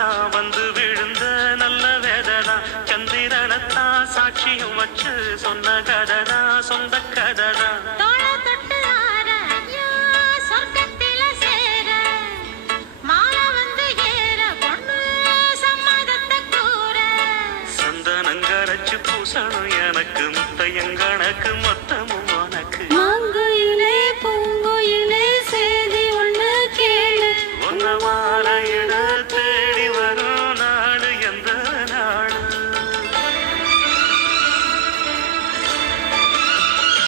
மரந்தான் வந்து விழுந்த நல்ல வேதனா சந்திரனத்தா சாட்சியும் வச்சு சொன்ன கதனா சொந்த கதனா